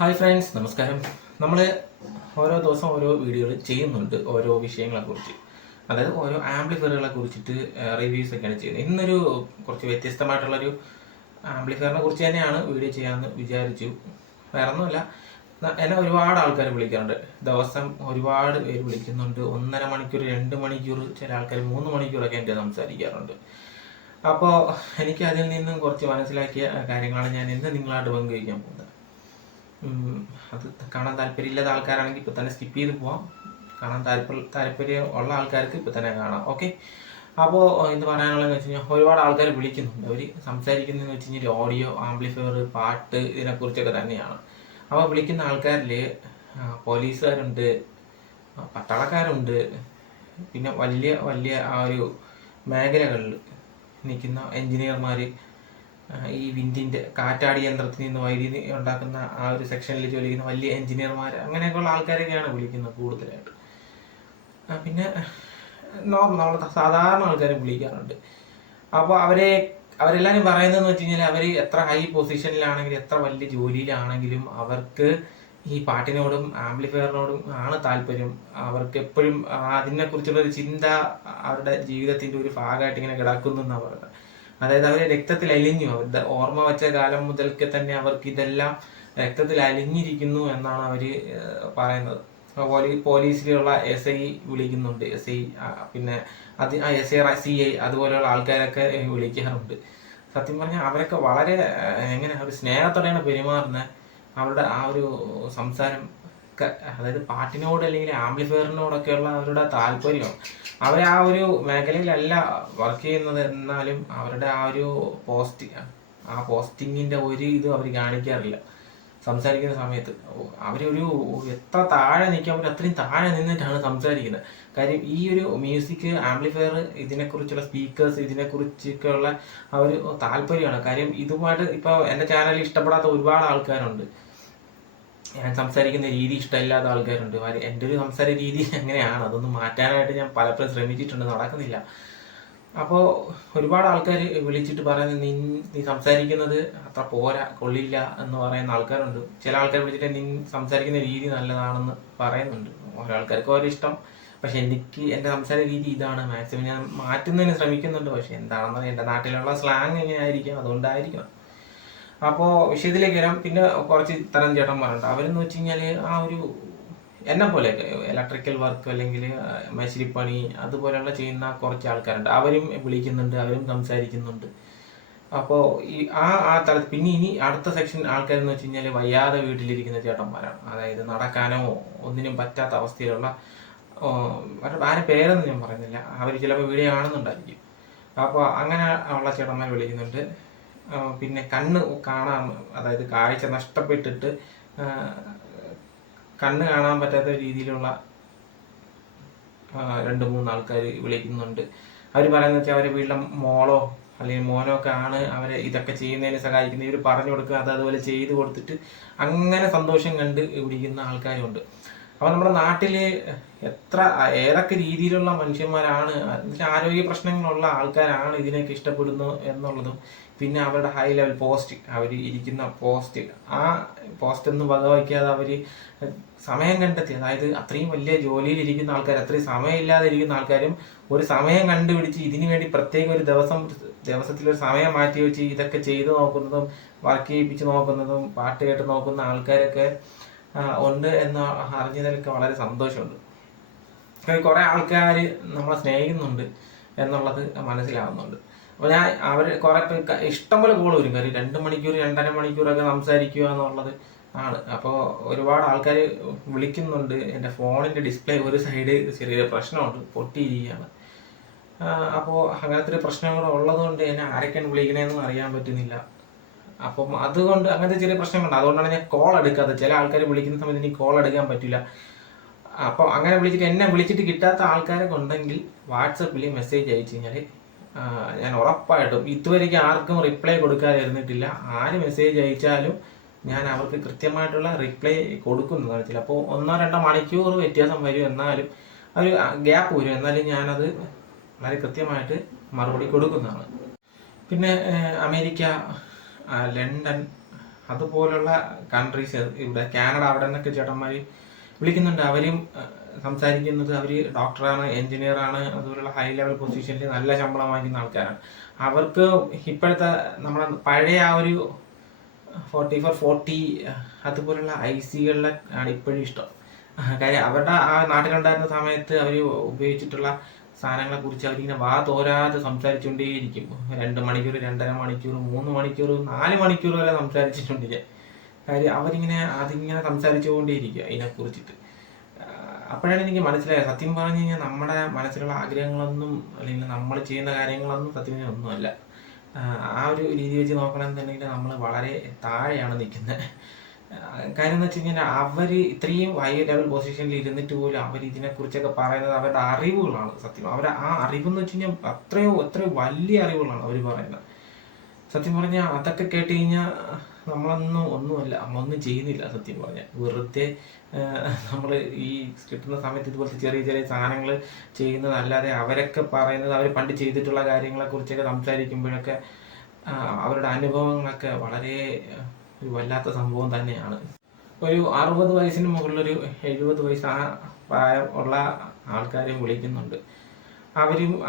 Hi friends, നമസ്കാരം. നമ്മൾ ഓരോ ദിവസം ഓരോ വീഡിയോകൾ ചെയ്യുന്നുണ്ട് ഓരോ വിഷയങ്ങളെക്കുറിച്ച്. അതായത് ഓരോ ആംപ്ലിഫയറുകളെ കുറിച്ചിട്ട് റിവ്യൂസ് ഒക്കെയാണ് ചെയ്യുന്നത്. ഇന്നൊരു കുറച്ച് വ്യത്യസ്തമായിട്ടുള്ളൊരു ആംപ്ലിഫയറിനെ കുറിച്ച് തന്നെയാണ് വീഡിയോ ചെയ്യാമെന്ന് വിചാരിച്ചു. വേറെ ഒന്നുമല്ല, എന്നെ ഒരുപാട് ആൾക്കാർ വിളിക്കാറുണ്ട്. ദിവസം ഒരുപാട് പേര് വിളിക്കുന്നുണ്ട്. 1.5 മണിക്കൂർ, 2 മണിക്കൂർ, ചില ആൾക്കാർ 3 മണിക്കൂറൊക്കെ എൻ്റെ സംസാരിക്കാറുണ്ട്. അപ്പോൾ എനിക്ക് അതിൽ നിന്നും കുറച്ച് മനസ്സിലാക്കിയ കാര്യങ്ങളാണ് ഞാൻ ഇന്ന് നിങ്ങളായിട്ട് പങ്കുവയ്ക്കാൻ പോകുന്നത്. അത് കാണാൻ താല്പര്യമില്ലാത്ത ആൾക്കാരാണെങ്കിൽ ഇപ്പം തന്നെ സ്കിപ്പ് ചെയ്ത് പോവാം. കാണാൻ താല്പര്യം ഉള്ള ആൾക്കാർക്ക് ഇപ്പം തന്നെ കാണാം. ഓക്കെ. അപ്പോൾ ഇത് പറയാനുള്ളതെന്ന് വെച്ച് കഴിഞ്ഞാൽ ഒരുപാട് ആൾക്കാർ വിളിക്കുന്നുണ്ട്. അവർ സംസാരിക്കുന്നതെന്ന് വെച്ച് കഴിഞ്ഞാൽ ഓഡിയോ, ആംപ്ലിഫയർ, പാട്ട്, ഇതിനെക്കുറിച്ചൊക്കെ തന്നെയാണ്. അപ്പോൾ വിളിക്കുന്ന ആൾക്കാരിൽ പോലീസുകാരുണ്ട്, പട്ടാളക്കാരുണ്ട്, പിന്നെ വലിയ വലിയ ആ ഒരു മേഖലകളിൽ നിൽക്കുന്ന എൻജിനീയർമാർ, ഈ വിൻഡിൻ്റെ കാറ്റാടി യന്ത്രത്തിൽ നിന്ന് വൈദ്യുതി ഉണ്ടാക്കുന്ന ആ ഒരു സെക്ഷനിൽ ജോലി ചെയ്യുന്ന വലിയ എൻജിനീയർമാർ, അങ്ങനെയൊക്കെയുള്ള ആൾക്കാരൊക്കെയാണ് വിളിക്കുന്നത് കൂടുതലായിട്ട്. പിന്നെ നമ്മൾ സാധാരണ ആൾക്കാരെ വിളിക്കാറുണ്ട്. അപ്പോൾ അവരെല്ലാവരും പറയുന്നതെന്ന് വെച്ച് കഴിഞ്ഞാൽ അവർ എത്ര ഹൈ പൊസിഷനിലാണെങ്കിലും എത്ര വലിയ ജോലിയിലാണെങ്കിലും അവർക്ക് ഈ പാട്ടിനോടും ആംപ്ലിഫയറിനോടും ആണ് താല്പര്യം. അവർക്ക് എപ്പോഴും അതിനെക്കുറിച്ചുള്ള ഒരു ചിന്ത അവരുടെ ജീവിതത്തിൻ്റെ ഒരു ഭാഗമായിട്ട് ഇങ്ങനെ കിടക്കുന്നു എന്നാണ് പറയുന്നത്. അതായത് അവരെ രക്തത്തിൽ അലിഞ്ഞു, അവരുടെ ഓർമ്മ വെച്ച കാലം മുതൽക്ക് തന്നെ അവർക്ക് ഇതെല്ലാം രക്തത്തിൽ അലിഞ്ഞിരിക്കുന്നു എന്നാണ് അവർ പറയുന്നത്. പോലീസിലുള്ള SI വിളിക്കുന്നുണ്ട്, SI, പിന്നെ SI, CI അതുപോലെയുള്ള ആൾക്കാരൊക്കെ വിളിക്കാറുണ്ട്. സത്യം പറഞ്ഞാൽ അവരൊക്കെ വളരെ എങ്ങനെ ഒരു സ്നേഹത്തോടെയാണ് പെരുമാറുന്നത്. അവരുടെ ആ ഒരു സംസാരം, അതായത് പാട്ടിനോട് അല്ലെങ്കിൽ ആംപ്ലിഫയറിനോടൊക്കെയുള്ള അവരുടെ താല്പര്യം, അവർ ആ ഒരു മേഖലയിലല്ല വർക്ക് ചെയ്യുന്നത്, എന്നാലും അവരുടെ ആ ഒരു പോസ്റ്റിങ്ങിൻ്റെ ഒരു ഇത് അവർ കാണിക്കാറില്ല. സംസാരിക്കുന്ന സമയത്ത് അവരൊരു എത്ര താഴെ നിൽക്കാൻ പറ്റും അത്രയും താഴെ നിന്നിട്ടാണ് സംസാരിക്കുന്നത്. കാര്യം ഈ ഒരു മ്യൂസിക്, ആംപ്ലിഫയർ, ഇതിനെക്കുറിച്ചുള്ള സ്പീക്കേഴ്സ്, ഇതിനെക്കുറിച്ചൊക്കെ ഉള്ള ആ ഒരു താല്പര്യമാണ്. കാര്യം ഇതുമായിട്ട് ഇപ്പോൾ എൻ്റെ ചാനലിൽ ഇഷ്ടപ്പെടാത്ത ഒരുപാട് ആൾക്കാരുണ്ട്. ഞാൻ സംസാരിക്കുന്ന രീതി ഇഷ്ടമില്ലാത്ത ആൾക്കാരുണ്ട്. എൻ്റെ ഒരു സംസാര രീതി എങ്ങനെയാണ്, അതൊന്ന് മാറ്റാനായിട്ട് ഞാൻ പലപ്പോഴും ശ്രമിച്ചിട്ടുണ്ട്, നടക്കുന്നില്ല. അപ്പോൾ ഒരുപാട് ആൾക്കാർ വിളിച്ചിട്ട് പറയുന്നത് നീ സംസാരിക്കുന്നത് അത്ര പോരാ, കൊള്ളില്ല എന്ന് പറയുന്ന ആൾക്കാരുണ്ട്. ചില ആൾക്കാർ വിളിച്ചിട്ട് നീ സംസാരിക്കുന്ന രീതി നല്ലതാണെന്ന് പറയുന്നുണ്ട്. ഓരോ ആൾക്കാർക്ക് ഓരോ ഇഷ്ടം. പക്ഷെ എനിക്ക് എൻ്റെ സംസാര രീതി ഇതാണ്, മാക്സിമം ഞാൻ മാറ്റുന്നതിന് ശ്രമിക്കുന്നുണ്ട്. പക്ഷെ എന്താണെന്ന് എൻ്റെ നാട്ടിലുള്ള സ്ലാങ് എങ്ങനെയായിരിക്കും, അതുകൊണ്ടായിരിക്കണം. അപ്പോൾ വിഷയത്തിലേക്ക് വരാം. പിന്നെ കുറച്ച് തരം ചേട്ടന്മാരുണ്ട്. അവരെന്ന് വെച്ച് കഴിഞ്ഞാൽ ആ ഒരു എന്നെ പോലെയൊക്കെ ഇലക്ട്രിക്കൽ വർക്ക് അല്ലെങ്കിൽ മേശിരിപ്പണി അതുപോലെയുള്ള ചെയ്യുന്ന കുറച്ച് ആൾക്കാരുണ്ട്. അവരും വിളിക്കുന്നുണ്ട്, അവരും സംസാരിക്കുന്നുണ്ട്. അപ്പോൾ ആ തലത്തിൽ പിന്നെ ഇനി അടുത്ത സെക്ഷൻ ആൾക്കാരെന്ന് വെച്ച് കഴിഞ്ഞാൽ വയ്യാതെ വീട്ടിലിരിക്കുന്ന ചേട്ടന്മാരാണ്. അതായത് നടക്കാനോ ഒന്നിനും പറ്റാത്ത അവസ്ഥയിലുള്ള, ആരും പേരൊന്നും ഞാൻ പറയുന്നില്ല, അവർ ചിലപ്പോൾ വീഡിയോ കാണുന്നുണ്ടായിരിക്കും. അപ്പോൾ അങ്ങനെ ഉള്ള ചേട്ടന്മാർ വിളിക്കുന്നുണ്ട്. പിന്നെ കണ്ണ് കാണാൻ, അതായത് കാഴ്ച നഷ്ടപ്പെട്ടിട്ട് കണ്ണ് കാണാൻ പറ്റാത്ത രീതിയിലുള്ള 2-3 ആൾക്കാർ വിളിക്കുന്നുണ്ട്. അവർ പറയുന്നത് വെച്ചാൽ അവരെ വീട്ടിലെ മോളോ അല്ലെങ്കിൽ മോനോ ഒക്കെ ആണ് അവരെ ഇതൊക്കെ ചെയ്യുന്നതിന് സഹായിക്കുന്നത്. ഇവർ പറഞ്ഞു കൊടുക്കുക, അതുപോലെ ചെയ്ത് കൊടുത്തിട്ട് അങ്ങനെ സന്തോഷം കണ്ട് വിളിക്കുന്ന ആൾക്കാരുണ്ട്. അപ്പോൾ നമ്മുടെ നാട്ടിൽ ഏതൊക്കെ രീതിയിലുള്ള മനുഷ്യന്മാരാണ്, ആരോഗ്യ പ്രശ്നങ്ങളുള്ള ആൾക്കാരാണ് ഇതിനൊക്കെ ഇഷ്ടപ്പെടുന്നു എന്നുള്ളതും, പിന്നെ അവരുടെ ഹൈ ലെവൽ പോസ്റ്റ്, അവർ ഇരിക്കുന്ന പോസ്റ്റ്, ആ പോസ്റ്റ് ഒന്നും വകവയ്ക്കാതെ അവർ സമയം കണ്ടെത്തി, അതായത് അത്രയും വലിയ ജോലിയിൽ ഇരിക്കുന്ന ആൾക്കാർ, അത്രയും സമയമില്ലാതെ ഇരിക്കുന്ന ആൾക്കാരും ഒരു സമയം കണ്ടുപിടിച്ച് ഇതിനു വേണ്ടി പ്രത്യേക ഒരു ദിവസത്തിലൊരു സമയം മാറ്റി വെച്ച് ഇതൊക്കെ ചെയ്ത് നോക്കുന്നതും വർക്ക് ചെയ്യിപ്പിച്ച് നോക്കുന്നതും പാട്ട് കേട്ട് നോക്കുന്ന ആൾക്കാരൊക്കെ ഉണ്ട് എന്ന് അറിഞ്ഞതിലൊക്കെ വളരെ സന്തോഷമുണ്ട്. കുറേ ആൾക്കാർ നമ്മളെ സ്നേഹിക്കുന്നുണ്ട് എന്നുള്ളത് മനസ്സിലാവുന്നുണ്ട്. അപ്പോൾ അവർ കുറേ ഇഷ്ടംപോലെ കോൾ വരും. കാര്യം 2 മണിക്കൂർ, 2.5 മണിക്കൂറൊക്കെ സംസാരിക്കുക എന്നുള്ളത് ആണ്. അപ്പോൾ ഒരുപാട് ആൾക്കാർ വിളിക്കുന്നുണ്ട്. എൻ്റെ ഫോണിൻ്റെ ഡിസ്പ്ലേ ഒരു സൈഡ് ചെറിയൊരു പ്രശ്നമുണ്ട്, പൊട്ടിയിരിക്കുകയാണ്. അപ്പോൾ അങ്ങനത്തെ ഒരു പ്രശ്നം കൂടെ ഉള്ളതുകൊണ്ട് എന്നെ ആരൊക്കെയാണ് വിളിക്കണതെന്നും അറിയാൻ പറ്റുന്നില്ല. അപ്പം അതുകൊണ്ട് അങ്ങനത്തെ ചെറിയ പ്രശ്നങ്ങളുണ്ട്. അതുകൊണ്ടാണ് ഞാൻ കോൾ എടുക്കാത്തത്. ചില ആൾക്കാർ വിളിക്കുന്ന സമയത്ത് എനിക്ക് കോൾ എടുക്കാൻ പറ്റില്ല. അപ്പോൾ അങ്ങനെ എന്നെ വിളിച്ചിട്ട് കിട്ടാത്ത ആൾക്കാരൊക്കെ ഉണ്ടെങ്കിൽ വാട്സപ്പിൽ മെസ്സേജ് അയച്ചു കഴിഞ്ഞാൽ ഞാൻ ഉറപ്പായിട്ടും, ഇതുവരെയ്ക്ക് ആർക്കും റിപ്ലൈ കൊടുക്കാതെ ഇരുന്നിട്ടില്ല. ആര് മെസ്സേജ് അയച്ചാലും ഞാൻ അവർക്ക് കൃത്യമായിട്ടുള്ള റിപ്ലൈ കൊടുക്കുന്നതാണ്. ചിലപ്പോൾ 1-2 മണിക്കൂർ വ്യത്യാസം വരും, എന്നാലും ഒരു ഗ്യാപ്പ് വരും, എന്നാലും ഞാനത് വളരെ കൃത്യമായിട്ട് മറുപടി കൊടുക്കുന്നതാണ്. പിന്നെ അമേരിക്ക, ലണ്ടൻ, അതുപോലുള്ള കൺട്രീസ്, ഇവിടെ കാനഡ അവിടെ നിന്നൊക്കെ ചേട്ടന്മാർ വിളിക്കുന്നുണ്ട്. അവരും സംസാരിക്കുന്നത് അവർ ഡോക്ടറാണ്, എഞ്ചിനീയറാണ്, അതുപോലുള്ള ഹൈ ലെവൽ പൊസിഷനിൽ നല്ല ശമ്പളം വാങ്ങിക്കുന്ന ആൾക്കാരാണ്. അവർക്ക് ഇപ്പോഴത്തെ നമ്മുടെ പഴയ ആ ഒരു 4440 അതുപോലുള്ള IC-കളിലെ ആണ് ഇപ്പോഴും ഇഷ്ടം. കാര്യം അവരുടെ ആ നാട്ടിലുണ്ടായിരുന്ന സമയത്ത് അവർ ഉപയോഗിച്ചിട്ടുള്ള സാധനങ്ങളെ കുറിച്ച് അവരിങ്ങനെ വാ തോരാതെ സംസാരിച്ചുകൊണ്ടേയിരിക്കും. 2 മണിക്കൂർ, 2.5 മണിക്കൂർ, 3 മണിക്കൂർ, 4 മണിക്കൂർ വരെ സംസാരിച്ചിട്ടുണ്ട് ഞാൻ. കാര്യം അവരിങ്ങനെ അതിങ്ങനെ സംസാരിച്ചുകൊണ്ടേയിരിക്കുക ഇതിനെക്കുറിച്ചിട്ട്. അപ്പോഴാണ് എനിക്ക് മനസ്സിലായത്, സത്യം പറഞ്ഞു കഴിഞ്ഞാൽ നമ്മുടെ മനസ്സിലുള്ള ആഗ്രഹങ്ങളൊന്നും അല്ലെങ്കിൽ നമ്മൾ ചെയ്യുന്ന കാര്യങ്ങളൊന്നും സത്യം പറഞ്ഞാൽ ഒന്നുമല്ല. ആ ഒരു രീതി വെച്ച് നോക്കണമെന്നുണ്ടെങ്കിൽ നമ്മൾ വളരെ താഴെയാണ് നിൽക്കുന്നത്. കാര്യം എന്ന് വെച്ച് കഴിഞ്ഞാൽ അവർ ഇത്രയും ഹൈ ലെവൽ പൊസിഷനിൽ ഇരുന്നിട്ട് പോലും അവർ ഇതിനെക്കുറിച്ചൊക്കെ പറയുന്നത് അവരുടെ അറിവുകളാണ്. സത്യം അവർ ആ അറിവെന്ന് വെച്ച് കഴിഞ്ഞാൽ എത്രയോ വലിയ അറിവുകളാണ് അവർ പറയുന്നത്. സത്യം പറഞ്ഞാൽ അതൊക്കെ കേട്ട് കഴിഞ്ഞാൽ ഒന്നുമല്ല, നമ്മളൊന്നും ചെയ്യുന്നില്ല. സത്യം പറഞ്ഞാൽ വെറുതെ നമ്മൾ ഈ കിട്ടുന്ന സമയത്ത് ഇതുപോലത്തെ ചെറിയ ചെറിയ സാധനങ്ങൾ ചെയ്യുന്നതല്ലാതെ അവരൊക്കെ പറയുന്നത് അവർ പണ്ട് ചെയ്തിട്ടുള്ള കാര്യങ്ങളെ കുറിച്ചൊക്കെ സംസാരിക്കുമ്പോഴൊക്കെ അവരുടെ അനുഭവങ്ങളൊക്കെ വളരെ ഒരു വല്ലാത്ത സംഭവം തന്നെയാണ്. ഒരു 60 വയസ്സിന് മുകളിലൊരു 70 വയസ്സ് ആ പ്രായം ഉള്ള ആൾക്കാരെ വിളിക്കുന്നുണ്ട്.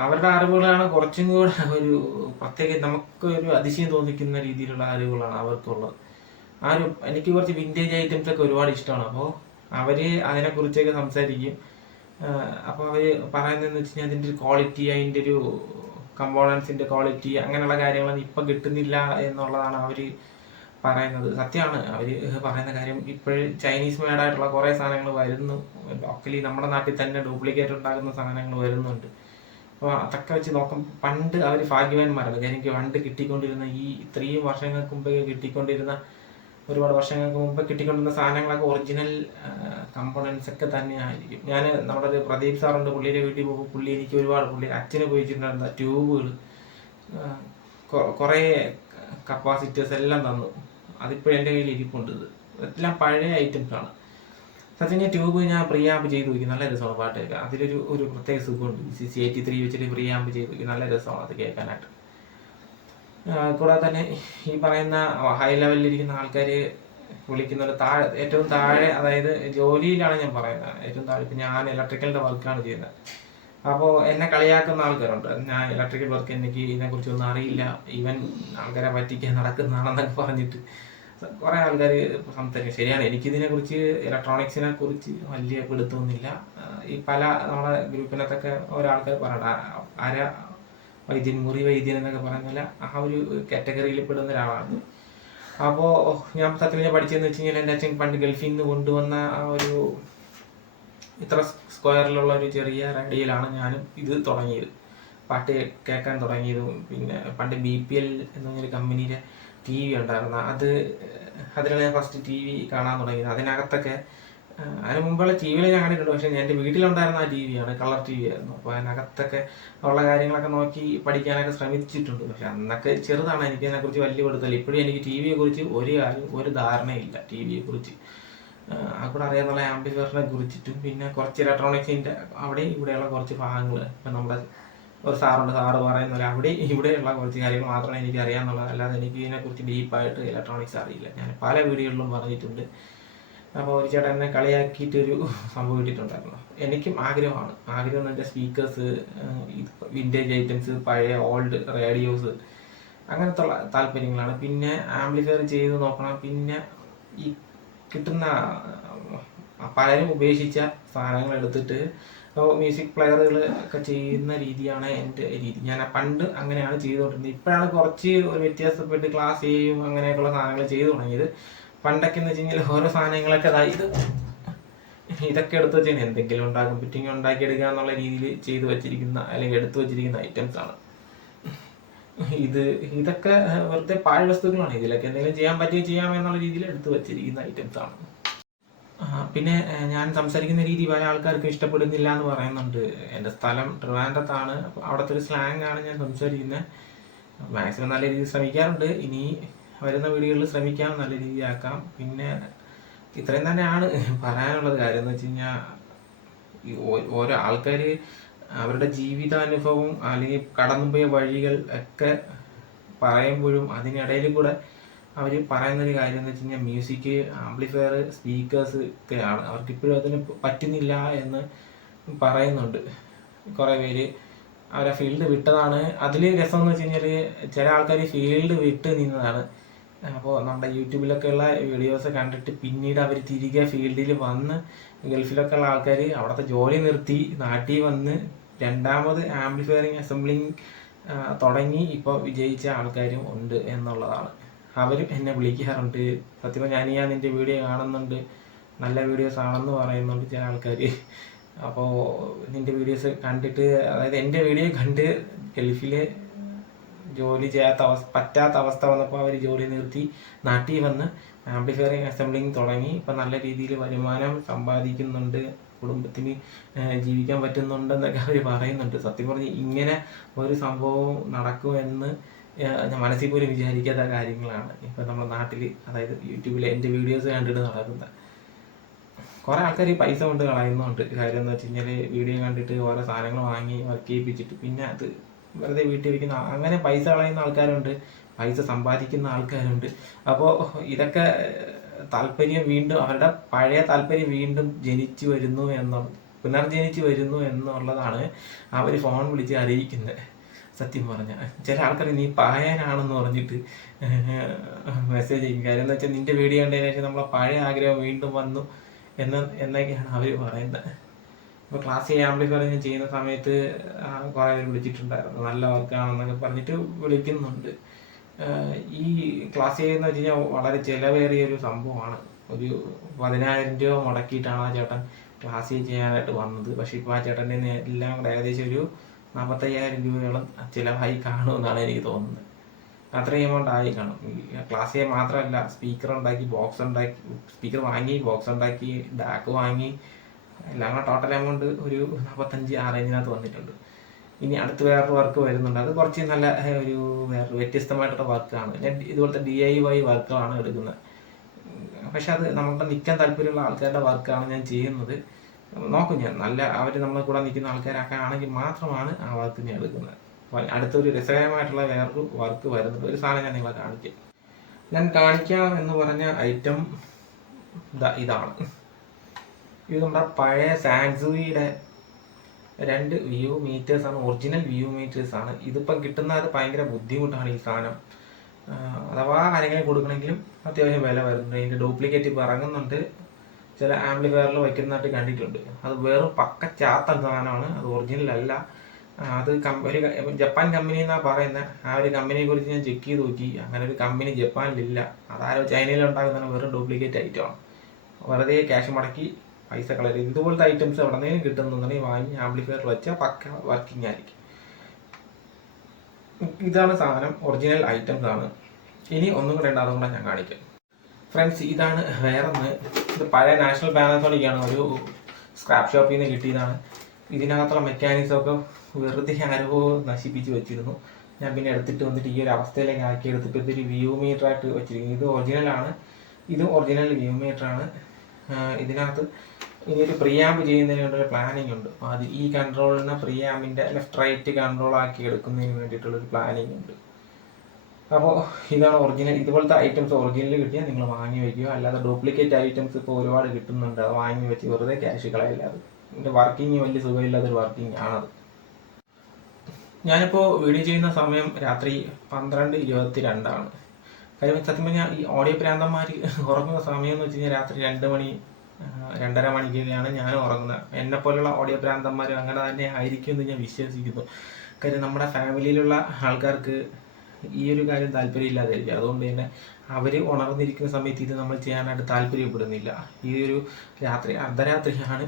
അവരുടെ അറിവുകളാണ് കുറച്ചും കൂടെ ഒരു പ്രത്യേക നമുക്ക് ഒരു അതിശയം തോന്നിക്കുന്ന രീതിയിലുള്ള അറിവുകളാണ് അവർക്കുള്ളത്. എനിക്ക് കുറച്ച് വിൻറ്റേജ് ഐറ്റംസ് ഒക്കെ ഒരുപാട് ഇഷ്ടമാണ്. അപ്പോൾ അവർ അതിനെക്കുറിച്ചൊക്കെ സംസാരിക്കും. അപ്പോൾ അവർ പറയുന്നതെന്ന് വെച്ച് കഴിഞ്ഞാൽ അതിൻ്റെ ഒരു ക്വാളിറ്റി, അതിൻ്റെ ഒരു കമ്പോണൻസിൻ്റെ ക്വാളിറ്റി, അങ്ങനെയുള്ള കാര്യങ്ങളൊന്നും ഇപ്പം കിട്ടുന്നില്ല എന്നുള്ളതാണ് അവർ പറയുന്നത്. സത്യമാണ് അവർ പറയുന്ന കാര്യം. ഇപ്പോഴും ചൈനീസ് മെയ്ഡായിട്ടുള്ള കുറേ സാധനങ്ങൾ വരുന്നു. ലോക്കലി നമ്മുടെ നാട്ടിൽ തന്നെ ഡ്യൂപ്ലിക്കേറ്റ് ഉണ്ടാകുന്ന സാധനങ്ങൾ വരുന്നുണ്ട്. അപ്പോൾ അതൊക്കെ വെച്ച് നോക്കും, പണ്ട് അവർ ഭാഗ്യവാന്മാരാണ്. എനിക്ക് പണ്ട് കിട്ടിക്കൊണ്ടിരുന്ന ഇത്രയും വർഷങ്ങൾക്ക് മുമ്പ് കിട്ടിക്കൊണ്ടിരുന്ന ഒരുപാട് വർഷങ്ങൾക്ക് മുമ്പ് കിട്ടിക്കൊണ്ടിരുന്ന സാധനങ്ങളൊക്കെ ഒറിജിനൽ കമ്പോണൻസ് ഒക്കെ തന്നെയായിരിക്കും. ഞാൻ നമ്മുടെ ഒരു പ്രദീപ് സാറുണ്ട്, പുള്ളിയുടെ വീട്ടിൽ പോകുമ്പോൾ പുള്ളി എനിക്ക് പുള്ളി അച്ഛന് ഉപയോഗിച്ചിട്ടുണ്ടായിരുന്ന ട്യൂബുകൾ, കുറേ കപ്പാസിറ്റേഴ്സ് എല്ലാം തന്നു. അതിപ്പോൾ എൻ്റെ കയ്യിൽ ഇരിപ്പുണ്ട്. എല്ലാം പഴയ ഐറ്റംസാണ്. സത്യം ഞാൻ ട്യൂബ് ഞാൻ പ്രീആമ്പ് ചെയ്ത് വയ്ക്കും, നല്ല രസമാണ് പാട്ട് കേൾക്കാൻ. അതിലൊരു പ്രത്യേക സുഖമുണ്ട്. CC83 വെച്ചിട്ട് പ്രീആമ്പ് ചെയ്ത് വയ്ക്കും, നല്ല രസമാണ് അത് കേൾക്കാനായിട്ട്. കൂടാതെ തന്നെ ഈ പറയുന്ന ഹൈ ലെവലിലിരിക്കുന്ന ആൾക്കാർ വിളിക്കുന്നത് ഏറ്റവും താഴെ, അതായത് ജോലിയിലാണ് ഞാൻ പറയുന്നത്, ഏറ്റവും താഴെ. ഇപ്പം ഞാൻ ഇലക്ട്രിക്കലിൻ്റെ വർക്കാണ് ചെയ്യുന്നത്. അപ്പോൾ എന്നെ കളിയാക്കുന്ന ആൾക്കാരുണ്ട്. ഞാൻ ഇലക്ട്രിക്കൽ വർക്ക്, എനിക്ക് ഇതിനെക്കുറിച്ചൊന്നും അറിയില്ല, ഈവൻ ആൾക്കാരെ പറ്റിക്കാൻ നടക്കുന്നതാണെന്നൊക്കെ പറഞ്ഞിട്ട് കുറേ ആൾക്കാർ സംസാരിക്കും. ശരിയാണ്, എനിക്കിതിനെക്കുറിച്ച് ഇലക്ട്രോണിക്സിനെ കുറിച്ച് വലിയ പിടുത്തമൊന്നുമില്ല. ഈ പല നമ്മുടെ ഗ്രൂപ്പിനകത്തൊക്കെ ഒരാൾക്കാർ പറയണ്ട വൈദ്യൻ, മുറി വൈദ്യൻ എന്നൊക്കെ പറഞ്ഞാൽ ആ ഒരു കാറ്റഗറിയിൽ പെടുന്ന ഒരാളാണ്. അപ്പോൾ ഞാൻ സത്യം ഞാൻ പഠിച്ചതെന്ന് വെച്ച് കഴിഞ്ഞാൽ എൻ്റെ അച്ഛൻ പണ്ട് ഗൾഫിൽ നിന്ന് കൊണ്ടുവന്ന ആ ഒരു ഇത്ര സ്ക്വയറിലുള്ള ഒരു ചെറിയ റേഡിയോയിലാണ് ഞാനും ഇത് തുടങ്ങിയത്, പാട്ട് കേൾക്കാൻ തുടങ്ങിയതും. പിന്നെ പണ്ട് BPL എന്ന പറഞ്ഞൊരു കമ്പനിയിലെ TV ഉണ്ടായിരുന്നു, അതിലാണ് ഞാൻ ഫസ്റ്റ് TV കാണാൻ തുടങ്ങിയത്. അതിനകത്തൊക്കെ അതിന് മുമ്പുള്ള TVയിൽ ഞാൻ കണ്ടിട്ടുണ്ട്, പക്ഷേ എൻ്റെ വീട്ടിലുണ്ടായിരുന്ന ആ TV ആണ്, കളർ TV ആയിരുന്നു. അപ്പോൾ അതിനകത്തൊക്കെ ഉള്ള കാര്യങ്ങളൊക്കെ നോക്കി പഠിക്കാനൊക്കെ ശ്രമിച്ചിട്ടുണ്ട്. പക്ഷെ അന്നൊക്കെ ചെറുതാണ്, എനിക്ക് അതിനെക്കുറിച്ച് വലിയ കൊടുത്തല്ല. ഇപ്പോഴും എനിക്ക് TVയെ കുറിച്ച് ഒരു ധാരണയില്ല. TVയെ കുറിച്ച് കൂടെ അറിയാന്നുള്ള ആംപ്ലിഫയറിനെ കുറിച്ചിട്ടും പിന്നെ കുറച്ച് ഇലക്ട്രോണിക്സിൻ്റെ അവിടെ ഇവിടെയുള്ള കുറച്ച് ഭാഗങ്ങൾ, ഇപ്പം നമ്മുടെ ഒരു സാറുണ്ട്, സാറ് പറയുന്ന പോലെ അവിടെ ഇവിടെയുള്ള കുറച്ച് കാര്യങ്ങൾ മാത്രമേ എനിക്ക് അറിയാമെന്നുള്ളത്, അല്ലാതെ എനിക്ക് ഇതിനെക്കുറിച്ച് ഡീപ്പായിട്ട് ഇലക്ട്രോണിക്സ് അറിയില്ല. ഞാൻ പല വീഡിയോകളിലും പറഞ്ഞിട്ടുണ്ട്. അപ്പോൾ ഒരു ചേട്ടൻ എന്നെ കളിയാക്കിയിട്ടൊരു സംഭവം ഇട്ടിട്ടുണ്ടായിരുന്നു. എനിക്കും ആഗ്രഹം എന്ന് വെച്ചാൽ സ്പീക്കേഴ്സ്, വിൻറ്റേജ് ഐറ്റംസ്, പഴയ ഓൾഡ് റേഡിയോസ്, അങ്ങനത്തെ ഉള്ള താല്പര്യങ്ങളാണ്. പിന്നെ ആംപ്ലിഫയർ ചെയ്ത് നോക്കണം. പിന്നെ ഈ കിട്ടുന്ന പലരും ഉപേക്ഷിച്ച സാധനങ്ങൾ എടുത്തിട്ട് മ്യൂസിക് പ്ലെയറുകൾ ഒക്കെ ചെയ്യുന്ന രീതിയാണ് എൻ്റെ രീതി. ഞാൻ പണ്ട് അങ്ങനെയാണ് ചെയ്തുകൊണ്ടിരുന്നത്. ഇപ്പോഴാണ് കുറച്ച് ഒരു വ്യത്യാസപ്പെട്ട് ക്ലാസ് ചെയ്യും അങ്ങനെയൊക്കെയുള്ള സാധനങ്ങൾ ചെയ്തു തുടങ്ങിയത്. പണ്ടൊക്കെ എന്ന് വെച്ച് കഴിഞ്ഞാൽ ഓരോ സാധനങ്ങളൊക്കെ ഇതൊക്കെ എടുത്ത് വെച്ചാൽ എന്തെങ്കിലും ഉണ്ടാക്കും, ഫിറ്റിംഗ് ഉണ്ടാക്കിയെടുക്കുക എന്നുള്ള രീതിയിൽ ചെയ്തു വെച്ചിരിക്കുന്ന അല്ലെങ്കിൽ എടുത്തു വെച്ചിരിക്കുന്ന ഐറ്റംസാണ്. ഇതൊക്കെ വെറുതെ പാഴ് വസ്തുക്കളാണ്. ഇതിലൊക്കെ എന്തെങ്കിലും ചെയ്യാൻ പറ്റിയ ചെയ്യാമെന്നുള്ള രീതിയിൽ എടുത്തു വെച്ചിരിക്കുന്ന ഐറ്റംസാണ്. പിന്നെ ഞാൻ സംസാരിക്കുന്ന രീതി പല ആൾക്കാർക്കും ഇഷ്ടപ്പെടുന്നില്ല എന്ന് പറയുന്നുണ്ട്. എൻ്റെ സ്ഥലം ട്രിവാൻഡ്രത്താണ്. അപ്പോൾ അവിടുത്തെ ഒരു സ്ലാങ് ആണ് ഞാൻ സംസാരിക്കുന്നത്. മാക്സിമം നല്ല രീതിയിൽ ശ്രമിക്കാറുണ്ട്. ഇനി വരുന്ന വീഡിയോകളിൽ ശ്രമിക്കാം, നല്ല രീതിയാക്കാം. പിന്നെ ഇത്രയും തന്നെയാണ് പറയാനുള്ളത്. കാര്യം എന്ന് വെച്ച് കഴിഞ്ഞാൽ ഓരോ ആൾക്കാർ അവരുടെ ജീവിതാനുഭവം അല്ലെങ്കിൽ കടന്നുപോയ വഴികൾ ഒക്കെ പറയുമ്പോഴും അതിനിടയിൽ കൂടെ അവർ പറയുന്നൊരു കാര്യം എന്ന് വെച്ച് കഴിഞ്ഞാൽ മ്യൂസിക്, ആംപ്ലിഫയർ, സ്പീക്കേഴ്സ് ഒക്കെയാണ് അവർക്കിപ്പോഴും അതിന് പറ്റുന്നില്ല എന്ന് പറയുന്നുണ്ട് കുറേ പേര്. അവരെ ഫീൽഡ് വിട്ടതാണ്. അതിൽ രസം എന്ന് വെച്ച് കഴിഞ്ഞാൽ ചില ആൾക്കാർ ഫീൽഡ് വിട്ട് നിന്നതാണ്. അപ്പോൾ നമ്മുടെ യൂട്യൂബിലൊക്കെ ഉള്ള വീഡിയോസ് കണ്ടിട്ട് പിന്നീട് അവർ തിരികെ ഫീൽഡിൽ വന്ന് ഗൾഫിലൊക്കെ ഉള്ള ആൾക്കാർ അവിടുത്തെ ജോലി നിർത്തി നാട്ടിൽ വന്ന് രണ്ടാമത് ആംപ്ലിഫയറിങ് അസംബ്ലിങ് തുടങ്ങി ഇപ്പോൾ വിജയിച്ച ആൾക്കാരും ഉണ്ട് എന്നുള്ളതാണ്. അവരും എന്നെ വിളിക്കാറുണ്ട്. സത്യം ഞാൻ നിൻ്റെ വീഡിയോ കാണുന്നുണ്ട്, നല്ല വീഡിയോസ് ആണെന്ന് പറയുന്നുണ്ട് ചില ആൾക്കാർ. അപ്പോൾ നിൻ്റെ വീഡിയോസ് കണ്ടിട്ട്, അതായത് എൻ്റെ വീഡിയോ കണ്ട് ഗൾഫിൽ ജോലി പറ്റാത്ത അവസ്ഥ വന്നപ്പോൾ അവർ ജോലി നിർത്തി നാട്ടിൽ വന്ന് ആംപ്ലിഫയറിങ് അസംബ്ലിങ് തുടങ്ങി. ഇപ്പം നല്ല രീതിയിൽ വരുമാനം സമ്പാദിക്കുന്നുണ്ട്, കുടുംബത്തിന് ജീവിക്കാൻ പറ്റുന്നുണ്ടെന്നൊക്കെ അവർ പറയുന്നുണ്ട്. സത്യം പറഞ്ഞ് ഇങ്ങനെ ഒരു സംഭവം നടക്കുമെന്ന് ഞാൻ മനസ്സിൽ പോലും വിചാരിക്കാത്ത കാര്യങ്ങളാണ് ഇപ്പം നമ്മുടെ നാട്ടിൽ, അതായത് യൂട്യൂബിൽ എൻ്റെ വീഡിയോസ് കണ്ടിട്ട് നടക്കുന്നത്. കുറേ ആൾക്കാർ പൈസ കൊണ്ട് കളയുന്നുണ്ട്. കാര്യം എന്ന് വെച്ച് കഴിഞ്ഞാൽ വീഡിയോ കണ്ടിട്ട് ഓരോ സാധനങ്ങൾ വാങ്ങി വർക്ക് ചെയ്യിപ്പിച്ചിട്ട് പിന്നെ അത് വെറുതെ വീട്ടിൽ വയ്ക്കുന്ന, അങ്ങനെ പൈസ കളയുന്ന ആൾക്കാരുണ്ട്, പൈസ സമ്പാദിക്കുന്ന ആൾക്കാരുണ്ട്. അപ്പോൾ ഇതൊക്കെ താല്പര്യം വീണ്ടും അവരുടെ പഴയ താല്പര്യം വീണ്ടും പുനർജനിച്ചു വരുന്നു എന്നുള്ളതാണ് അവർ ഫോൺ വിളിച്ച് അറിയിക്കുന്നത്. സത്യം പറഞ്ഞാൽ ചില ആൾക്കാർ നീ പായാനാണെന്ന് പറഞ്ഞിട്ട് മെസ്സേജ് ചെയ്യും. കാര്യം എന്ന് വെച്ചാൽ നിൻ്റെ വീഡിയോ കണ്ടതിന് ശേഷം നമ്മളെ പഴയ ആഗ്രഹം വീണ്ടും വന്നു എന്നൊക്കെയാണ് അവർ പറയുന്നത്. ഇപ്പോൾ ക്ലാസ് എ ആംപ്ലിഫയർ ഞാൻ ചെയ്യുന്ന സമയത്ത് കുറേ പേര് വിളിച്ചിട്ടുണ്ടായിരുന്നു, നല്ല വർക്കാണെന്നൊക്കെ പറഞ്ഞിട്ട് വിളിക്കുന്നുണ്ട്. ഈ ക്ലാസ് എ എന്ന് വെച്ച് കഴിഞ്ഞാൽ വളരെ ചിലവേറിയ ഒരു സംഭവമാണ്. ഒരു 10,000 രൂപ മുടക്കിയിട്ടാണ് ആ ചേട്ടൻ ക്ലാസ് എ ചെയ്യാനായിട്ട് വന്നത്. പക്ഷേ ഇപ്പോൾ ആ ചേട്ടൻ്റെ എല്ലാം കൂടെ ഏകദേശം ഒരു 45,000 രൂപയോളം ചിലവായി കാണുമെന്നാണ് എനിക്ക് തോന്നുന്നത്. അത്രയും എമൗണ്ട് ആയി കാണും. ക്ലാസ് എ മാത്രമല്ല, സ്പീക്കർ ഉണ്ടാക്കി, സ്പീക്കർ വാങ്ങി, ബോക്സ് ഉണ്ടാക്കി, ഡാക്ക് വാങ്ങി, എല്ലാം കൂടെ ടോട്ടൽ എമൗണ്ട് ഒരു 45 ആ റേഞ്ചിനകത്ത് വന്നിട്ടുണ്ട്. ഇനി അടുത്ത് വേറൊരു വർക്ക് വരുന്നുണ്ട്. അത് കുറച്ച് നല്ല വേറൊരു വ്യത്യസ്തമായിട്ടുള്ള വർക്കാണ്. ഞാൻ ഇതുപോലത്തെ DIY വർക്കുകളാണ് എടുക്കുന്നത്. പക്ഷെ അത് നമ്മളുടെ നിൽക്കാൻ താല്പര്യമുള്ള ആൾക്കാരുടെ വർക്കാണ് ഞാൻ ചെയ്യുന്നത്. നോക്കും ഞാൻ നല്ല അവർ നമ്മളെ കൂടെ നിൽക്കുന്ന ആൾക്കാരൊക്കെ ആണെങ്കിൽ മാത്രമാണ് ആ വർക്ക് ഞാൻ എടുക്കുന്നത്. അടുത്തൊരു രസകരമായിട്ടുള്ള വേറൊരു വർക്ക് വരുന്നുണ്ട്. ഒരു സാധനം ഞാൻ നിങ്ങളെ കാണിക്കാം. ഞാൻ കാണിക്കാം എന്ന് പറഞ്ഞ ഐറ്റം ഇതാണ്. ഇത് നമ്മുടെ പഴയ സാങ്സുയിയുടെ 2 വ്യൂ മീറ്റേഴ്സാണ്, ഒറിജിനൽ വ്യൂ മീറ്റേഴ്സാണ്. ഇതിപ്പം കിട്ടുന്നത് ഭയങ്കര ബുദ്ധിമുട്ടാണ് ഈ സാധനം. അഥവാ ആരെങ്കിലും കൊടുക്കണമെങ്കിലും അത്യാവശ്യം വില വരുന്നുണ്ട്. അതിൻ്റെ ഡ്യൂപ്ലിക്കേറ്റ് ഇപ്പോൾ ഇറങ്ങുന്നുണ്ട്, ചില ആംപ്ലിഫയറിൽ വയ്ക്കുന്നതായിട്ട് കണ്ടിട്ടുണ്ട്. അത് വേറും പക്ക ചാത്ത സാധനമാണ്, അത് ഒറിജിനൽ അല്ല. അത് ഒരു ജപ്പാൻ കമ്പനി എന്നാണ് പറയുന്നത്. ആ ഒരു കമ്പനിയെ കുറിച്ച് ഞാൻ ചെക്ക് ചെയ്ത് നോക്കി, അങ്ങനെ ഒരു കമ്പനി ജപ്പാനിലില്ല. അതാരോ ചൈനയിൽ ഉണ്ടാകുന്ന വെറും ഡ്യൂപ്ലിക്കേറ്റ് ഐറ്റമാണ്. വെറുതെ ക്യാഷ് മുടക്കി പൈസ കളയരുത്. ഇതുപോലത്തെ ഐറ്റംസ് എവിടെ നിന്നെങ്കിലും കിട്ടുന്നുണ്ടെങ്കിൽ വാങ്ങി ആംപ്ലിഫയർ വെച്ചാൽ പക്ക വർക്കിംഗ് ആയിരിക്കും. ഇതാണ് സാധനം, ഒറിജിനൽ ഐറ്റംസ് ആണ്. ഇനി ഒന്നും കൂടെ ഉണ്ട്, അതും കൂടെ ഞാൻ കാണിക്കാം. ഫ്രണ്ട്സ്, ഇതാണ് വേറൊന്ന്. ഇത് പഴയ നാഷണൽ പാനാസോണിക്കാണ്, ഒരു സ്ക്രാപ്പ് ഷോപ്പിൽ നിന്ന് കിട്ടിയതാണ്. ഇതിനകത്തുള്ള മെക്കാനിക്സൊക്കെ വെറുതെ ആരോ നശിപ്പിച്ച് വെച്ചിരുന്നു. ഞാൻ പിന്നെ എടുത്തിട്ട് വന്നിട്ട് ഈ ഒരു അവസ്ഥയിലേക്ക് ആക്കി എടുത്തിട്ട് ഇതൊരു വ്യൂ മീറ്റർ ആയിട്ട് വെച്ചിരിക്കുന്നു. ഇത് ഒറിജിനലാണ്, ഇത് ഒറിജിനൽ വ്യൂ മീറ്ററാണ്. ഇതിനകത്ത് ഇനി ഒരു പ്രിയാമ്പ് ചെയ്യുന്നതിന് വേണ്ടിയുള്ള പ്ലാനിങ് ഉണ്ട്. അപ്പോൾ അത് ഈ കൺട്രോളിനെ പ്രിയാമ്പിൻ്റെ ലെഫ്റ്റ് റൈറ്റ് കൺട്രോൾ ആക്കി എടുക്കുന്നതിന് വേണ്ടിയിട്ടുള്ളൊരു പ്ലാനിങ് ഉണ്ട്. അപ്പോൾ ഇതാണ് ഒറിജിനൽ. ഇതുപോലത്തെ ഐറ്റംസ് ഒറിജിനൽ കിട്ടിയാൽ നിങ്ങൾ വാങ്ങി വയ്ക്കുക. അല്ലാതെ ഡ്യൂപ്ലിക്കേറ്റ് ഐറ്റംസ് ഇപ്പോൾ ഒരുപാട് കിട്ടുന്നുണ്ട്, അത് വാങ്ങി വെച്ച് വെറുതെ ക്യാഷ് കളയില്ലാതെ. ഇതിൻ്റെ വർക്കിംഗ് വലിയ സുഖമില്ലാത്തൊരു വർക്കിംഗ് ആണത്. ഞാനിപ്പോൾ വീഡിയോ ചെയ്യുന്ന സമയം രാത്രി 12:22. കാര്യം സത്യം പറഞ്ഞാൽ ഈ ഓഡിയോ പ്രാന്തന്മാർ ഉറങ്ങുന്ന സമയം എന്ന് വെച്ച് കഴിഞ്ഞാൽ രാത്രി 2 മണി 2:30 മണിക്കൊക്കെയാണ് ഞാൻ ഉറങ്ങുന്നത്. എന്നെപ്പോലുള്ള ഓഡിയോ പ്രാന്തന്മാർ അങ്ങനെ തന്നെ ആയിരിക്കും എന്ന് ഞാൻ വിശ്വസിക്കുന്നു. കാര്യം നമ്മുടെ ഫാമിലിയിലുള്ള ആൾക്കാർക്ക് ഈ ഒരു കാര്യം താല്പര്യമില്ലാതായിരിക്കും. അതുകൊണ്ട് തന്നെ അവർ ഉണർന്നിരിക്കുന്ന സമയത്ത് ഇത് നമ്മൾ ചെയ്യാനായിട്ട് താല്പര്യപ്പെടുന്നില്ല. ഈ ഒരു രാത്രി അർദ്ധരാത്രിയാണ്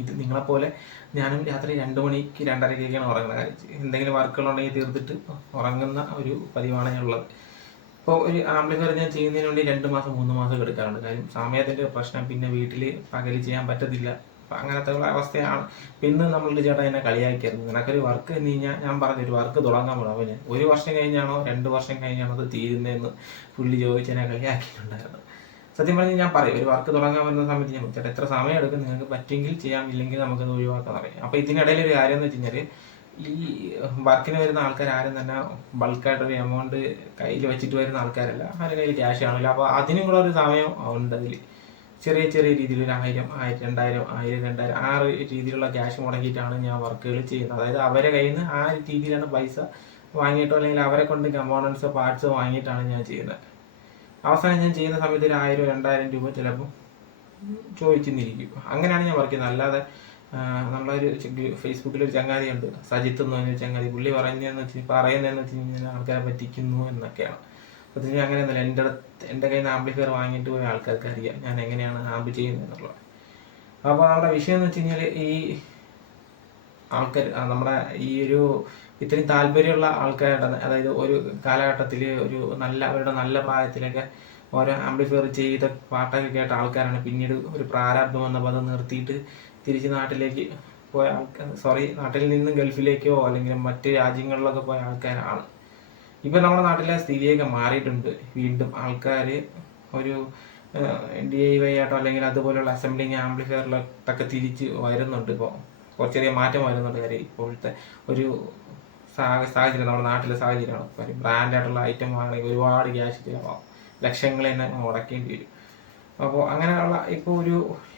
ഇത് നിങ്ങളെപ്പോലെ ഞാനും രാത്രി 2 മണിക്ക് 2:30-ക്കൊക്കെയാണ് ഉറങ്ങുന്നത്. എന്തെങ്കിലും വർക്കുകളുണ്ടെങ്കിൽ തീർത്തിട്ട് ഉറങ്ങുന്ന ഒരു പതിവാണ് ഞാനുള്ളത്. ഇപ്പോൾ ഒരു ആംപ്ലിഫയർ ഞാൻ ചെയ്യുന്നതിന് വേണ്ടി 2 മാസം 3 മാസം എടുക്കാറുണ്ട്. കാര്യം സമയത്തിൻ്റെ പ്രശ്നം, പിന്നെ വീട്ടിൽ പകൽ ചെയ്യാൻ പറ്റത്തില്ല. അപ്പം അങ്ങനത്തെ അവസ്ഥയാണ്. പിന്നെ നമ്മളുടെ ചേട്ടാ എന്നെ കളിയാക്കിയായിരുന്നു, നിനക്കൊരു വർക്ക് എന്ന് കഴിഞ്ഞാൽ ഞാൻ പറഞ്ഞൊരു വർക്ക് തുടങ്ങാൻ പോകണം. അവന് 1 വർഷം കഴിഞ്ഞാണോ 2 വർഷം കഴിഞ്ഞാണോ അത് തീരുന്നതെന്ന് പുള്ളി ചോദിച്ച് എന്നെ കളിയാക്കിയിട്ടുണ്ടായിരുന്നു. സത്യം പറഞ്ഞാൽ ഞാൻ പറയും, ഒരു വർക്ക് തുടങ്ങാൻ വരുന്ന സമയത്ത് ഞാൻ ചേട്ടാ എത്ര സമയം എടുക്കും, നിങ്ങൾക്ക് പറ്റുമെങ്കിൽ ചെയ്യാം, ഇല്ലെങ്കിൽ നമുക്കത് ഒഴിവാക്കാൻ പറയും. അപ്പോൾ ഇതിനിടയിൽ ഒരു കാര്യം എന്ന് വെച്ച് കഴിഞ്ഞാൽ ഈ വർക്കിന് വരുന്ന ആൾക്കാർ ആരും തന്നെ ബൾക്കായിട്ടൊരു എമൗണ്ട് കയ്യിൽ വെച്ചിട്ട് വരുന്ന ആൾക്കാരല്ല, ആരുടെ കയ്യിൽ ക്യാഷ് കാണില്ല. അപ്പോൾ അതിനും കൂടെ ഒരു സമയം ഉണ്ട് അതിൽ. ചെറിയ ചെറിയ രീതിയിൽ ഒരു 1000, 2000, 2000 ആ രീതിയിലുള്ള ക്യാഷ് മുടക്കിയിട്ടാണ് ഞാൻ വർക്കുകൾ ചെയ്യുന്നത്. അതായത് അവരെ കയ്യിൽ നിന്ന് ആ രീതിയിലാണ് പൈസ വാങ്ങിയിട്ടോ അല്ലെങ്കിൽ അവരെ കൊണ്ട് കമ്പോണൻസോ പാർട്സോ വാങ്ങിയിട്ടാണ് ഞാൻ ചെയ്യുന്നത്. അവസാനം ഞാൻ ചെയ്യുന്ന സമയത്ത് ഒരു 1000, 2000 രൂപ ചിലപ്പോൾ ചോദിച്ചിരിക്കും. അങ്ങനെയാണ് ഞാൻ വർക്ക് ചെയ്യുന്നത്. അല്ലാതെ നമ്മളൊരു ഫേസ്ബുക്കിലൊരു ചങ്ങാതിയുണ്ട്, സജിത്ത് എന്ന് പറഞ്ഞൊരു ചങ്ങാതി. പുള്ളി പറയുന്നതെന്ന് വെച്ച് കഴിഞ്ഞാൽ ആൾക്കാരെ പറ്റിക്കുന്നു എന്നൊക്കെയാണ്. അപ്പോൾ അങ്ങനെയൊന്നുമില്ല. എൻ്റെ കയ്യിൽ നിന്ന് ആംപ്ലിഫയർ വാങ്ങിയിട്ട് പോയ ആൾക്കാർക്ക് അറിയാം ഞാൻ എങ്ങനെയാണ് ആംപ്ലി ചെയ്യുന്നത് എന്നുള്ളത്. അപ്പോൾ നമ്മുടെ വിഷയം എന്ന് വെച്ച് കഴിഞ്ഞാൽ ഈ ആൾക്കാർ നമ്മുടെ ഈ ഒരു ഇത്രയും താല്പര്യമുള്ള ആൾക്കാരുടെ, അതായത് ഒരു കാലഘട്ടത്തിൽ അവരുടെ നല്ല പ്രായത്തിലൊക്കെ ഓരോ ആംപ്ലിഫയർ ചെയ്ത പാട്ടൊക്കെ കേട്ട ആൾക്കാരാണ് പിന്നീട് ഒരു പ്രാരാബ്ദം വന്നപ്പോൾ അത് നിർത്തിയിട്ട് തിരിച്ച് നാട്ടിലേക്ക് പോയ നാട്ടിൽ നിന്ന് ഗൾഫിലേക്കോ അല്ലെങ്കിൽ മറ്റ് രാജ്യങ്ങളിലൊക്കെ പോയ ആൾക്കാരാണ്. ഇപ്പം നമ്മുടെ നാട്ടിലെ സ്ഥിതിയൊക്കെ മാറിയിട്ടുണ്ട്. വീണ്ടും ആൾക്കാർ ഒരു DIY ആയിട്ടോ അല്ലെങ്കിൽ അതുപോലുള്ള അസംബ്ലിങ് ആംപ്ലിഫയറിലൊക്കെ തിരിച്ച് വരുന്നുണ്ട്. ഇപ്പോൾ ചെറിയ മാറ്റം വരുന്നുണ്ട്. കാര്യം ഇപ്പോഴത്തെ ഒരു സാഹചര്യം, നമ്മുടെ നാട്ടിലെ സാഹചര്യമാണ്. ബ്രാൻഡായിട്ടുള്ള ഐറ്റം വാങ്ങണമെങ്കിൽ ഒരുപാട് ക്യാഷ് ചിലവാകും, ലക്ഷങ്ങൾ തന്നെ മുടക്കേണ്ടി വരും. അപ്പോൾ അങ്ങനെയുള്ള ഇപ്പോൾ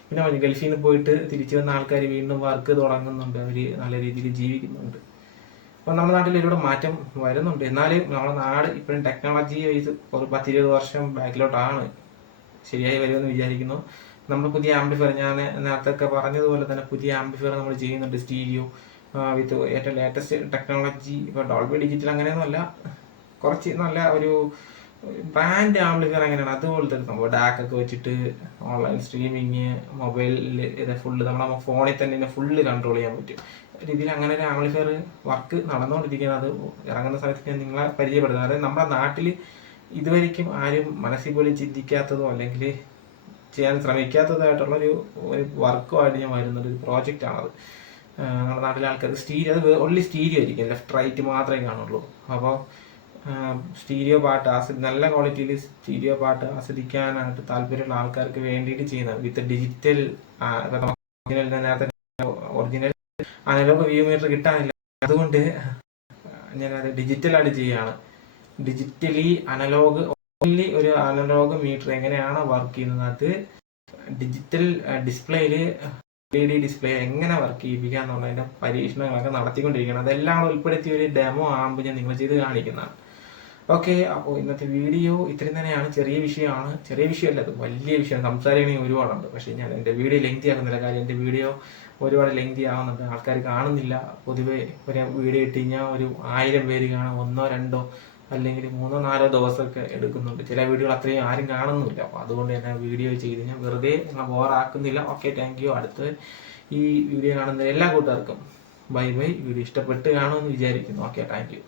പിന്നെ ഗൾഫിൽ നിന്ന് പോയിട്ട് തിരിച്ചു വന്ന ആൾക്കാർ വീണ്ടും വർക്ക് തുടങ്ങുന്നുണ്ട്, അവർ നല്ല രീതിയിൽ ജീവിക്കുന്നുണ്ട്. അപ്പോൾ നമ്മുടെ നാട്ടിൽ ഇതിലൂടെ മാറ്റം വരുന്നുണ്ട്. എന്നാലും നമ്മുടെ നാട് ഇപ്പോഴും ടെക്നോളജി വൈസ് ഒരു 10-20 വർഷം ബാക്കിലോട്ടാണ്. ശരിയായി വരുമെന്ന് വിചാരിക്കുന്നു. നമ്മൾ പുതിയ ആംപ്ലിഫയർ, ഞാൻ നേരത്തെ പറഞ്ഞതുപോലെ തന്നെ പുതിയ ആംപ്ലിഫയർ നമ്മൾ ചെയ്യുന്നുണ്ട്. സ്റ്റീരിയോ വിത്ത് ഏറ്റവും ലേറ്റസ്റ്റ് ടെക്നോളജി. ഇപ്പോൾ ഡോൾബി ഡിജിറ്റൽ അങ്ങനെയൊന്നുമല്ല, കുറച്ച് നല്ല ഒരു ബ്രാൻഡ് ആംപ്ലിഫയർ എങ്ങനെയാണ് അതുപോലത്തെ സംഭവം. ഡാക്കൊക്കെ വെച്ചിട്ട് ഓൺലൈൻ സ്ട്രീമിങ്, മൊബൈലിൽ ഇത് ഫുള്ള് നമ്മുടെ ഫോണിൽ തന്നെ ഫുള്ള് കൺട്രോൾ ചെയ്യാൻ പറ്റും രീതിയിൽ അങ്ങനെ ഒരു ആംപ്ലിഫയർ വർക്ക് നടന്നുകൊണ്ടിരിക്കുകയാണ്. അത് ഇറങ്ങുന്ന സമയത്ത് ഞാൻ നിങ്ങളെ പരിചയപ്പെടുത്തുന്നത്. അതായത് നമ്മുടെ നാട്ടിൽ ഇതുവരെയ്ക്കും ആരും മനസ്സിൽ പോലും ചിന്തിക്കാത്തതോ അല്ലെങ്കിൽ ചെയ്യാൻ ശ്രമിക്കാത്തതായിട്ടുള്ള ഒരു വർക്കുമായിട്ട് ഞാൻ വരുന്നത്, ഒരു പ്രോജക്റ്റാണത്. നമ്മുടെ നാട്ടിലെ ആൾക്കാർക്ക് സ്റ്റീരിയോ, അത് ഓൺലി സ്റ്റീരിയോ ആയിരിക്കും, ലെഫ്റ്റ് റൈറ്റ് മാത്രമേ കാണുള്ളൂ. അപ്പോൾ സ്റ്റീരിയോ പാട്ട് നല്ല ക്വാളിറ്റിയിൽ സ്റ്റീരിയോ പാട്ട് ആസ്വദിക്കാനായിട്ട് താല്പര്യമുള്ള ആൾക്കാർക്ക് വേണ്ടിയിട്ട് ചെയ്യുന്നത് വിത്ത് ഡിജിറ്റൽ. നേരത്തെ ഒറിജിനൽ അനലോഗ് വ്യൂ മീറ്റർ കിട്ടാനില്ല, അതുകൊണ്ട് ഞാനത് ഡിജിറ്റലായിട്ട് ചെയ്യുകയാണ്. ഡിജിറ്റലി അനലോഗ്, ഓൺലി ഒരു അനലോഗ് മീറ്റർ എങ്ങനെയാണ് വർക്ക് ചെയ്യുന്നത്, അത് ഡിജിറ്റൽ ഡിസ്പ്ലേയിൽ LED ഡിസ്പ്ലേ എങ്ങനെ വർക്ക് ചെയ്യിപ്പിക്കുക എന്നുള്ളതിൻ്റെ പരീക്ഷണങ്ങളൊക്കെ നടത്തിക്കൊണ്ടിരിക്കുകയാണ്. അതെല്ലാം ഉൾപ്പെടുത്തിയ ഒരു ഡെമോ ആകുമ്പോൾ ഞാൻ നിങ്ങൾ ചെയ്ത് കാണിക്കുന്നതാണ്. ഓക്കെ, അപ്പോൾ ഇന്നത്തെ വീഡിയോ ഇത്രയും തന്നെയാണ്. ചെറിയ വിഷയമാണ്, ചെറിയ വിഷയമല്ല, അത് വലിയ വിഷയം. സംസാരിക്കണമെങ്കിൽ ഒരുപാടുണ്ട്, പക്ഷേ ഞാൻ എൻ്റെ വീഡിയോ ലെങ്തി ആക്കുന്നില്ല. കാര്യം എൻ്റെ വീഡിയോ ഒരുപാട് ലെങ്തി ആവുന്നുണ്ട്, ആൾക്കാർ കാണുന്നില്ല. പൊതുവെ ഒരു വീഡിയോ ഇട്ട് കഴിഞ്ഞാൽ ഒരു 1000 പേര് കാണാം, 1, 2 അല്ലെങ്കിൽ 3, 4 ദിവസമൊക്കെ എടുക്കുന്നുണ്ട്. ചില വീഡിയോകൾ അത്രയും ആരും കാണുന്നില്ല. അപ്പോൾ അതുകൊണ്ട് തന്നെ വീഡിയോ ചെയ്ത് ഞാൻ വെറുതെ നിങ്ങൾ ബോറാക്കുന്നില്ല. Okay, thank you. അടുത്ത് ഈ വീഡിയോ കാണുന്ന എല്ലാ കൂട്ടുകാർക്കും ബൈ ബൈ. വീഡിയോ ഇഷ്ടപ്പെട്ട് കാണുമെന്ന് വിചാരിക്കുന്നു. Okay, thank you.